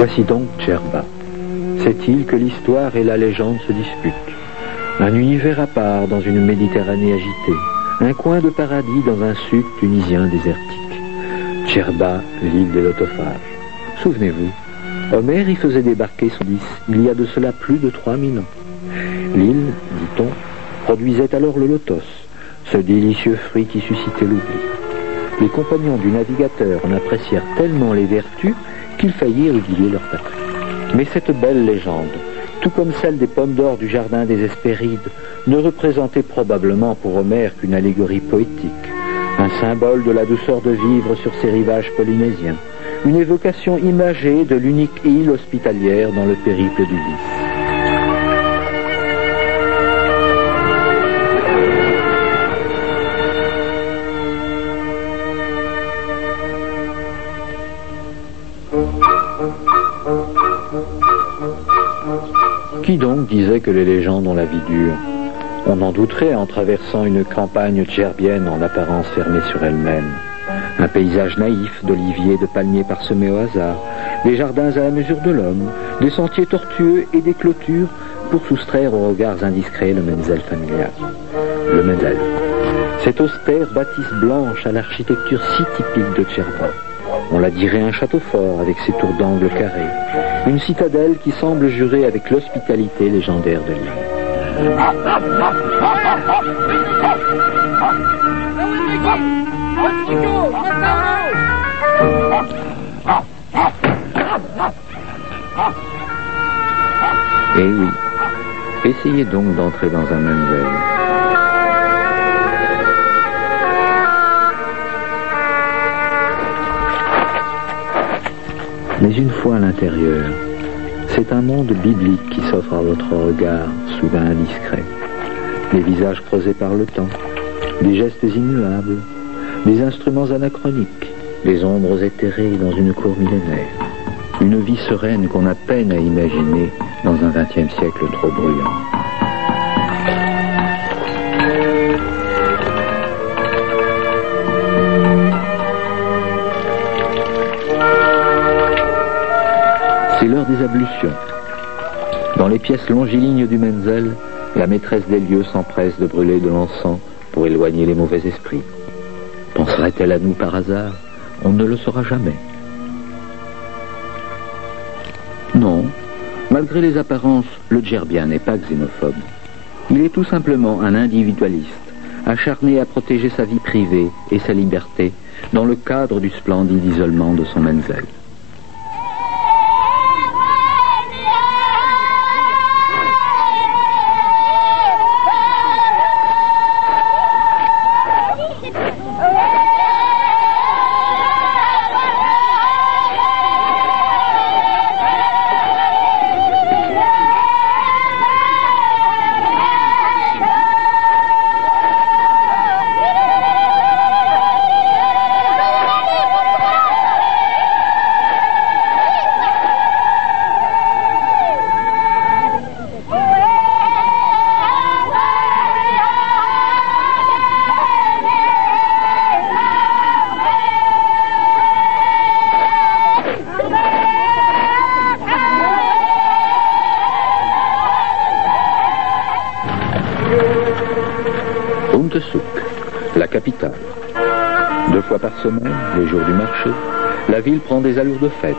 Voici donc Djerba, cette île que l'histoire et la légende se disputent. Un univers à part dans une Méditerranée agitée, un coin de paradis dans un sud tunisien désertique. Djerba, l'île des lotophages. Souvenez-vous, Homère y faisait débarquer son Ulysse il y a de cela plus de 3000 ans. L'île, dit-on, produisait alors le lotos, ce délicieux fruit qui suscitait l'oubli. Les compagnons du navigateur en apprécièrent tellement les vertus qu'ils faillirent oublier leur patrie. Mais cette belle légende, tout comme celle des pommes d'or du jardin des Hespérides, ne représentait probablement pour Homère qu'une allégorie poétique, un symbole de la douceur de vivre sur ces rivages polynésiens, une évocation imagée de l'unique île hospitalière dans le périple d'Ulysse. Qui donc disait que les légendes ont la vie dure? On en douterait en traversant une campagne djerbienne en apparence fermée sur elle-même. Un paysage naïf d'oliviers et de palmiers parsemés au hasard, des jardins à la mesure de l'homme, des sentiers tortueux et des clôtures pour soustraire aux regards indiscrets le Menzel familial. Le Menzel, cette austère bâtisse blanche à l'architecture si typique de Djerba. On la dirait un château fort avec ses tours d'angle carrés, une citadelle qui semble jurer avec l'hospitalité légendaire de l'île. Eh oui, essayez donc d'entrer dans un Menzel. Mais une fois à l'intérieur, c'est un monde biblique qui s'offre à votre regard, soudain indiscret. Des visages creusés par le temps, des gestes immuables, des instruments anachroniques, des ombres éthérées dans une cour millénaire. Une vie sereine qu'on a peine à imaginer dans un XXe siècle trop bruyant. C'est l'heure des ablutions. Dans les pièces longilignes du Menzel, la maîtresse des lieux s'empresse de brûler de l'encens pour éloigner les mauvais esprits. Penserait-elle à nous par hasard? On ne le saura jamais. Non, malgré les apparences, le djerbien n'est pas xénophobe. Il est tout simplement un individualiste, acharné à protéger sa vie privée et sa liberté dans le cadre du splendide isolement de son Menzel. La capitale. 2 fois par semaine, les jours du marché, la ville prend des allures de fête.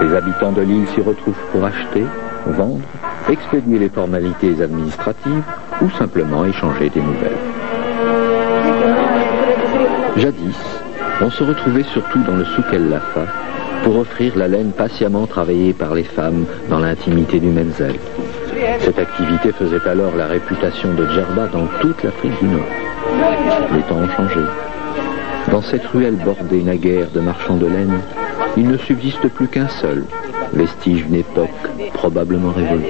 Les habitants de l'île s'y retrouvent pour acheter, vendre, expédier les formalités administratives ou simplement échanger des nouvelles. Jadis, on se retrouvait surtout dans le souk El Lafa pour offrir la laine patiemment travaillée par les femmes dans l'intimité du Menzel. Cette activité faisait alors la réputation de Djerba dans toute l'Afrique du Nord. Les temps ont changé. Dans cette ruelle bordée naguère de marchands de laine, il ne subsiste plus qu'un seul, vestige d'une époque probablement révolue.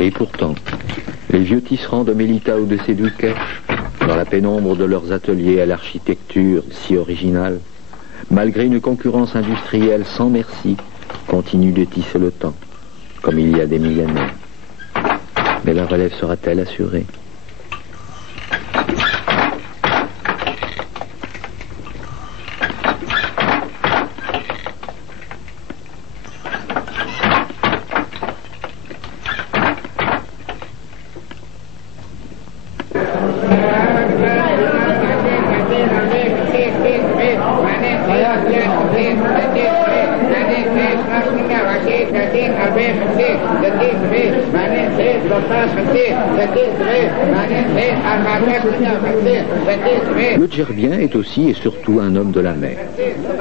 Et pourtant, les vieux tisserands de Melita ou de Sédoukesh, dans la pénombre de leurs ateliers à l'architecture si originale, malgré une concurrence industrielle sans merci, continuent de tisser le temps, comme il y a des millénaires. Mais la relève sera-t-elle assurée ? Le Djerbien est aussi et surtout un homme de la mer,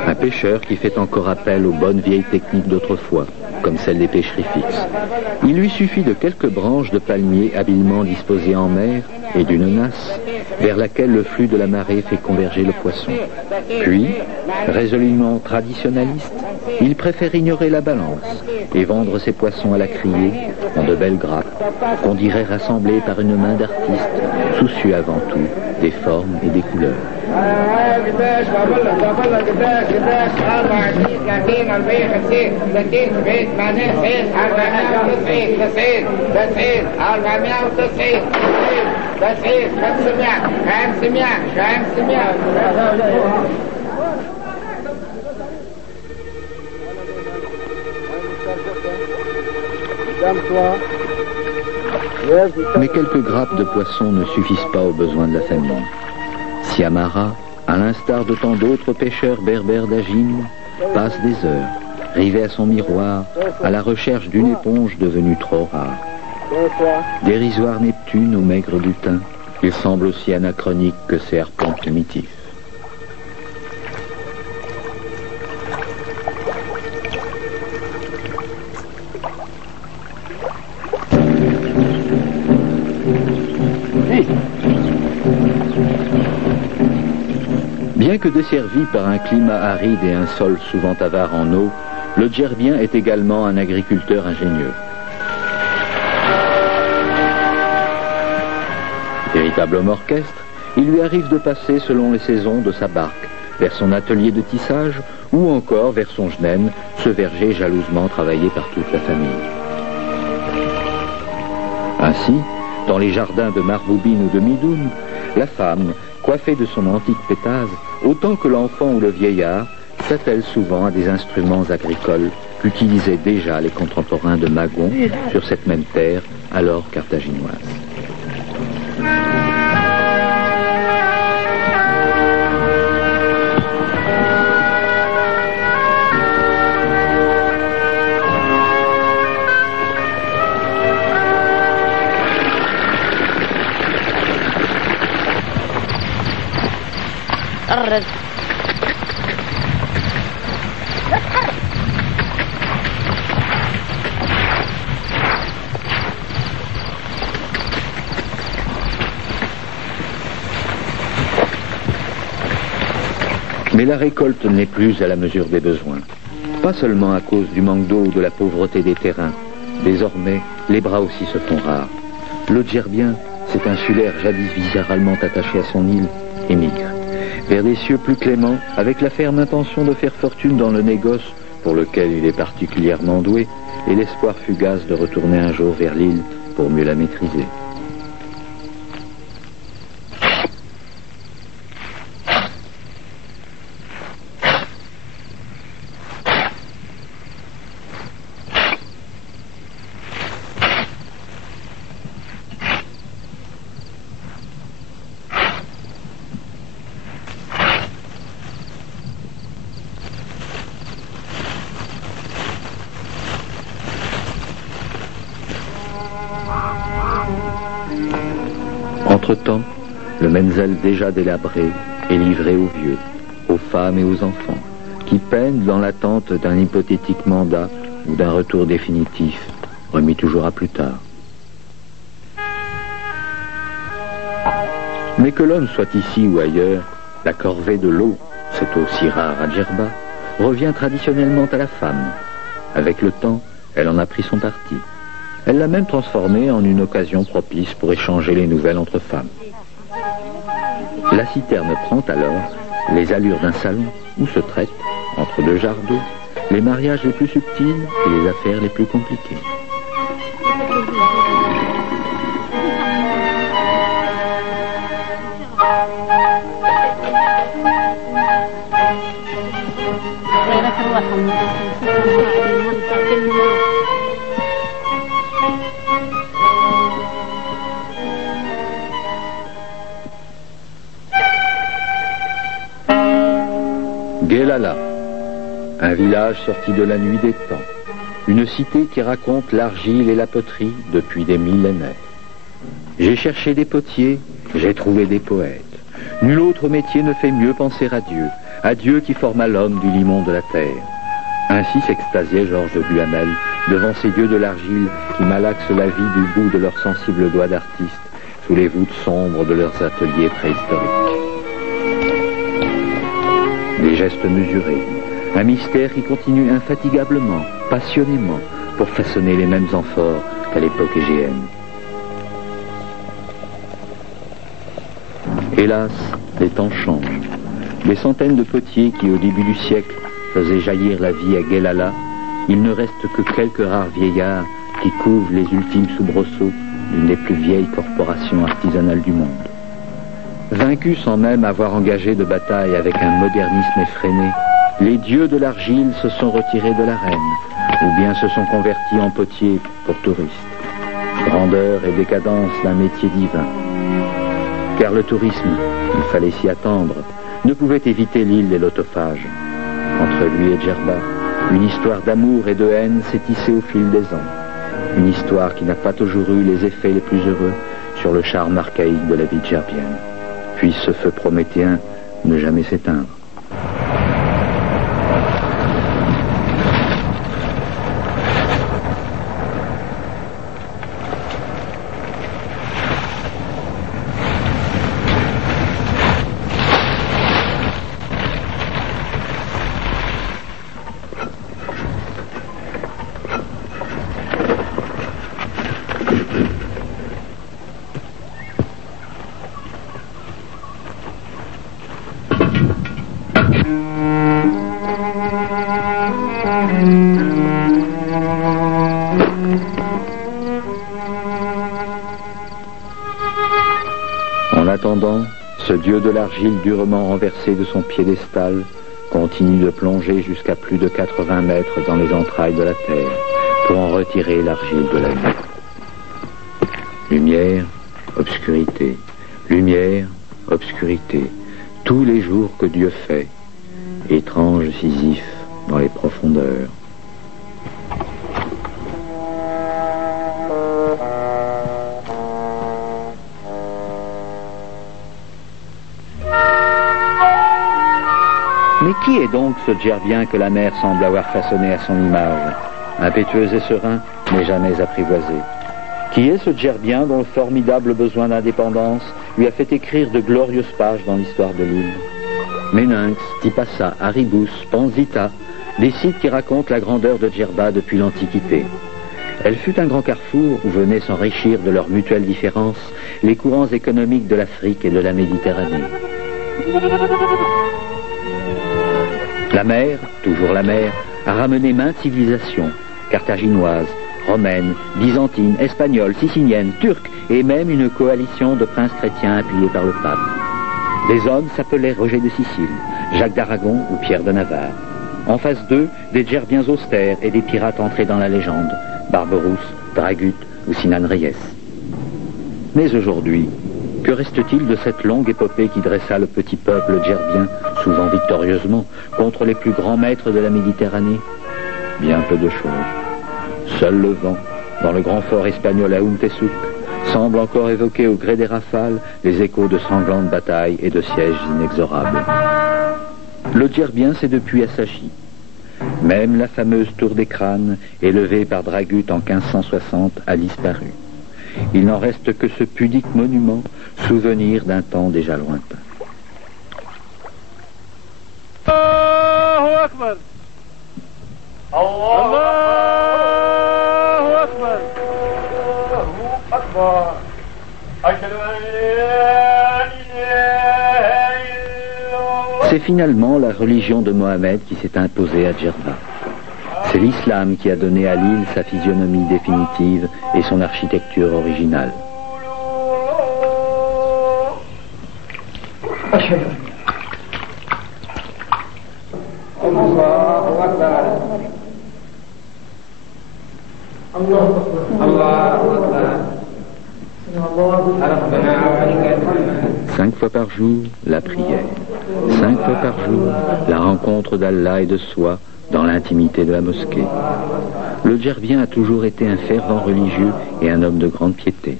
un pêcheur qui fait encore appel aux bonnes vieilles techniques d'autrefois, comme celle des pêcheries fixes. Il lui suffit de quelques branches de palmier habilement disposées en mer et d'une nasse vers laquelle le flux de la marée fait converger le poisson. Puis, résolument traditionnaliste, il préfère ignorer la balance et vendre ses poissons à la criée dans de belles grappes qu'on dirait rassemblées par une main d'artiste, soucieux avant tout des formes et des couleurs. Mais quelques grappes de poissons ne suffisent pas aux besoins de la famille. Siamara, à l'instar de tant d'autres pêcheurs berbères d'Agim, passe des heures, rivé à son miroir, à la recherche d'une éponge devenue trop rare. Dérisoire Neptune au maigre butin, il semble aussi anachronique que ces harpons primitifs. Bien que desservi par un climat aride et un sol souvent avare en eau, le Djerbien est également un agriculteur ingénieux. Véritable homme orchestre, il lui arrive de passer selon les saisons de sa barque vers son atelier de tissage ou encore vers son jnen, ce verger jalousement travaillé par toute la famille. Ainsi, dans les jardins de Marboubine ou de Midoun, la femme, coiffée de son antique pétase, autant que l'enfant ou le vieillard, s'attelle souvent à des instruments agricoles qu'utilisaient déjà les contemporains de Magon sur cette même terre, alors carthaginoise. Mais la récolte n'est plus à la mesure des besoins. Pas seulement à cause du manque d'eau ou de la pauvreté des terrains. Désormais, les bras aussi se font rares. Le Djerbien, cet insulaire jadis viscéralement attaché à son île, émigre vers des cieux plus cléments, avec la ferme intention de faire fortune dans le négoce pour lequel il est particulièrement doué, et l'espoir fugace de retourner un jour vers l'île pour mieux la maîtriser. Entre-temps, le Menzel déjà délabré est livré aux vieux, aux femmes et aux enfants, qui peinent dans l'attente d'un hypothétique mandat ou d'un retour définitif, remis toujours à plus tard. Mais que l'homme soit ici ou ailleurs, la corvée de l'eau, cette eau si rare à Djerba, revient traditionnellement à la femme. Avec le temps, elle en a pris son parti. Elle l'a même transformée en une occasion propice pour échanger les nouvelles entre femmes. La citerne prend alors les allures d'un salon où se traitent, entre deux jarres d'eau, les mariages les plus subtils et les affaires les plus compliquées. Guelala, un village sorti de la nuit des temps, une cité qui raconte l'argile et la poterie depuis des millénaires. J'ai cherché des potiers, j'ai trouvé des poètes. Nul autre métier ne fait mieux penser à Dieu qui forma l'homme du limon de la terre. Ainsi s'extasiait Georges de Duhamel devant ces dieux de l'argile qui malaxent la vie du bout de leurs sensibles doigts d'artistes sous les voûtes sombres de leurs ateliers préhistoriques. Des gestes mesurés, un mystère qui continue infatigablement, passionnément, pour façonner les mêmes amphores qu'à l'époque égéenne. Hélas, les temps changent. Des centaines de potiers qui, au début du siècle, faisaient jaillir la vie à Guelala, il ne reste que quelques rares vieillards qui couvrent les ultimes soubresauts d'une des plus vieilles corporations artisanales du monde. Vaincus sans même avoir engagé de bataille avec un modernisme effréné, les dieux de l'argile se sont retirés de l'arène, ou bien se sont convertis en potiers pour touristes. Grandeur et décadence d'un métier divin. Car le tourisme, il fallait s'y attendre, ne pouvait éviter l'île des lotophages. Entre lui et Djerba, une histoire d'amour et de haine s'est tissée au fil des ans. Une histoire qui n'a pas toujours eu les effets les plus heureux sur le charme archaïque de la vie djerbienne. Puisse ce feu prométhéen ne jamais s'éteindre. En attendant, ce dieu de l'argile durement renversé de son piédestal continue de plonger jusqu'à plus de 80 mètres dans les entrailles de la terre pour en retirer l'argile de la vie. Lumière, obscurité, lumière, obscurité, tous les jours que Dieu fait, étrange Sisyphe dans les profondeurs. Mais qui est donc ce djerbien que la mer semble avoir façonné à son image, impétueux et serein, mais jamais apprivoisé? Qui est ce djerbien dont le formidable besoin d'indépendance lui a fait écrire de glorieuses pages dans l'histoire de l'île? Méninx, Tipasa, Aribus, Panzita, des sites qui racontent la grandeur de Djerba depuis l'Antiquité. Elle fut un grand carrefour où venaient s'enrichir de leurs mutuelles différences les courants économiques de l'Afrique et de la Méditerranée. La mer, toujours la mer, a ramené maintes civilisations, carthaginoises, romaines, byzantines, espagnoles, siciliennes, turques et même une coalition de princes chrétiens appuyés par le pape. Les hommes s'appelaient Roger de Sicile, Jacques d'Aragon ou Pierre de Navarre. En face d'eux, des djerbiens austères et des pirates entrés dans la légende, Barberousse, Dragut ou Sinan Reyes. Mais aujourd'hui, que reste-t-il de cette longue épopée qui dressa le petit peuple djerbien, souvent victorieusement, contre les plus grands maîtres de la Méditerranée? Bien peu de choses. Seul le vent, dans le grand fort espagnol à Umtesuk, semble encore évoquer au gré des rafales les échos de sanglantes batailles et de sièges inexorables. Le djerbien s'est depuis assagi. Même la fameuse tour des crânes, élevée par Dragut en 1560, a disparu. Il n'en reste que ce pudique monument, souvenir d'un temps déjà lointain. Allahu Akbar. Allahu Akbar. Allahu Akbar. C'est finalement la religion de Mohammed qui s'est imposée à Djerba. C'est l'islam qui a donné à l'île sa physionomie définitive et son architecture originale. Cinq fois par jour, la prière. 5 fois par jour, la rencontre d'Allah et de soi dans l'intimité de la mosquée. Le Djerbien a toujours été un fervent religieux et un homme de grande piété.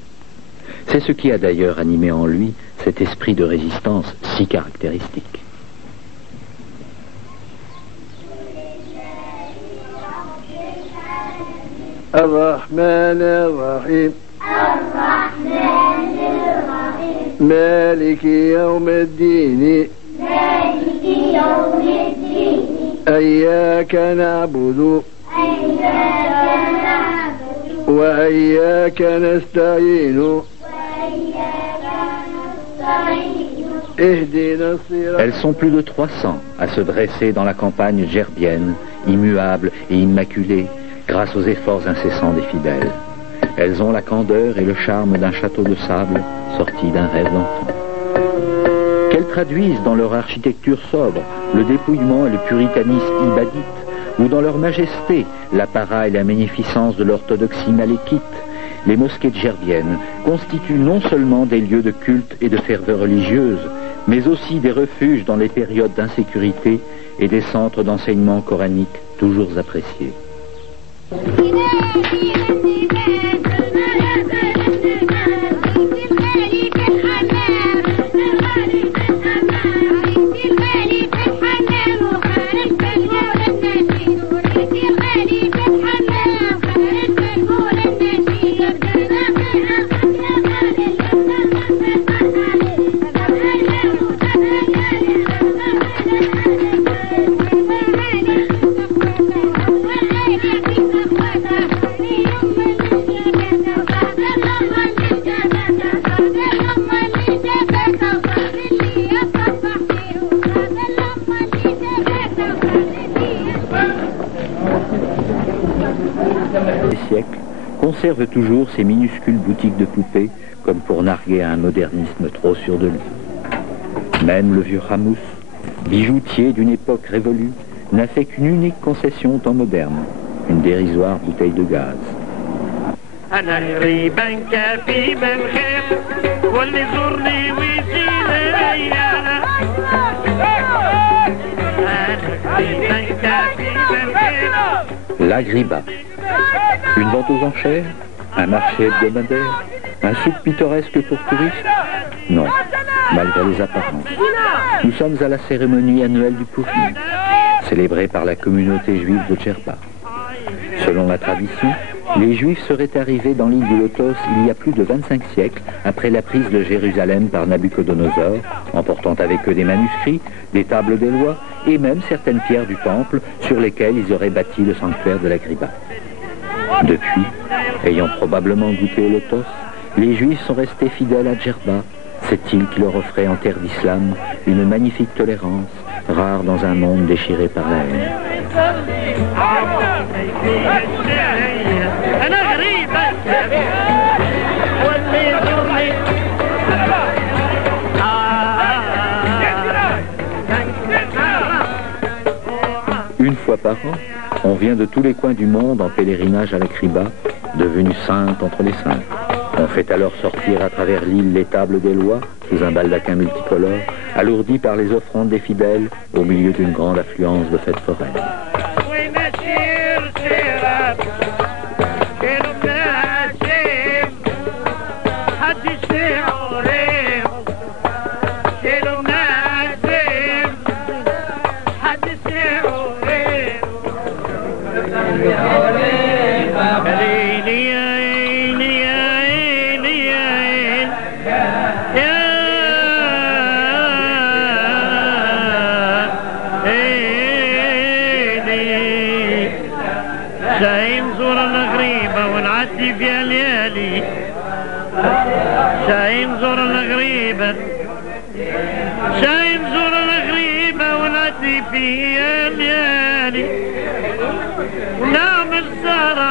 C'est ce qui a d'ailleurs animé en lui cet esprit de résistance si caractéristique. الرحمن الرحيم مالك يوم الدين إياك نعبد وإياك نستعين Elles sont plus de 300 à se dresser dans la campagne djerbienne, immuables et immaculées, grâce aux efforts incessants des fidèles. Elles ont la candeur et le charme d'un château de sable sorti d'un rêve d'enfant. Qu'elles traduisent dans leur architecture sobre le dépouillement et le puritanisme ibadite, ou dans leur majesté l'apparat et la magnificence de l'orthodoxie malékite, les mosquées djerbiennes constituent non seulement des lieux de culte et de ferveur religieuse, mais aussi des refuges dans les périodes d'insécurité et des centres d'enseignement coranique toujours appréciés. Conserve toujours ces minuscules boutiques de poupées comme pour narguer à un modernisme trop sûr de lui. Même le vieux Hamous, bijoutier d'une époque révolue, n'a fait qu'une unique concession au temps moderne, une dérisoire bouteille de gaz. L'Agriba. Une vente aux enchères, un marché hebdomadaire, un souk pittoresque pour touristes? Non, malgré les apparences. Nous sommes à la cérémonie annuelle du Purim, célébrée par la communauté juive de Djerba. Selon la tradition, les Juifs seraient arrivés dans l'île de Lotos il y a plus de 25 siècles après la prise de Jérusalem par Nabuchodonosor, emportant avec eux des manuscrits, des tables des lois et même certaines pierres du temple sur lesquelles ils auraient bâti le sanctuaire de l'Agriba. Depuis, ayant probablement goûté au Lotos, les Juifs sont restés fidèles à Djerba, cette île qui leur offrait en terre d'islam une magnifique tolérance, rare dans un monde déchiré par la haine. Une fois par an, on vient de tous les coins du monde en pèlerinage à l'Agriba, devenue sainte entre les saints. On fait alors sortir à travers l'île les tables des lois, sous un baldaquin multicolore, alourdi par les offrandes des fidèles, au milieu d'une grande affluence de fêtes foraines.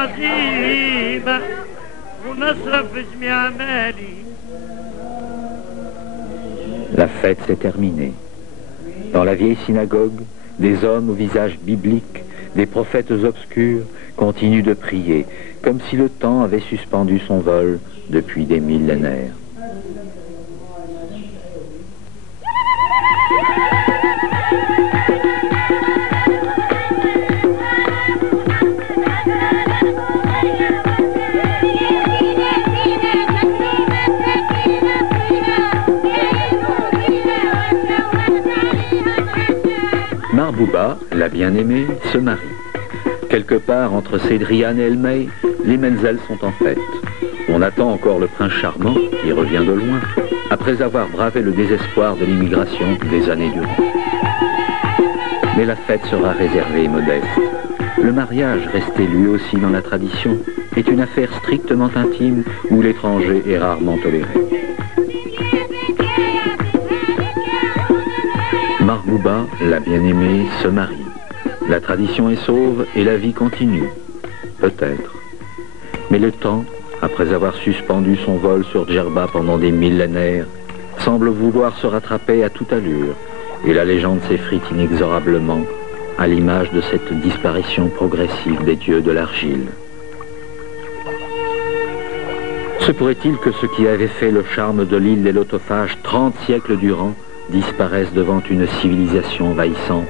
عزيمة ونصرف جميع مالي. La fête s'est terminée. Dans la vieille synagogue, des hommes au visage biblique, des prophètes obscurs, continuent de prier, comme si le temps avait suspendu son vol depuis des millénaires. Marbouba, la bien-aimée, se marie. Quelque part entre Cédriane et Elmey, les Menzel sont en fête. On attend encore le prince charmant, qui revient de loin, après avoir bravé le désespoir de l'immigration des années durant. Mais la fête sera réservée et modeste. Le mariage, resté lui aussi dans la tradition, est une affaire strictement intime où l'étranger est rarement toléré. Marbouba, la bien-aimée, se marie. La tradition est sauve et la vie continue. Peut-être. Mais le temps, après avoir suspendu son vol sur Djerba pendant des millénaires, semble vouloir se rattraper à toute allure, et la légende s'effrite inexorablement à l'image de cette disparition progressive des dieux de l'argile. Se pourrait-il que ce qui avait fait le charme de l'île des Lotophages 30 siècles durant disparaissent devant une civilisation envahissante?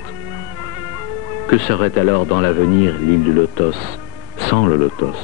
Que serait alors dans l'avenir l'île du Lotos sans le Lotos?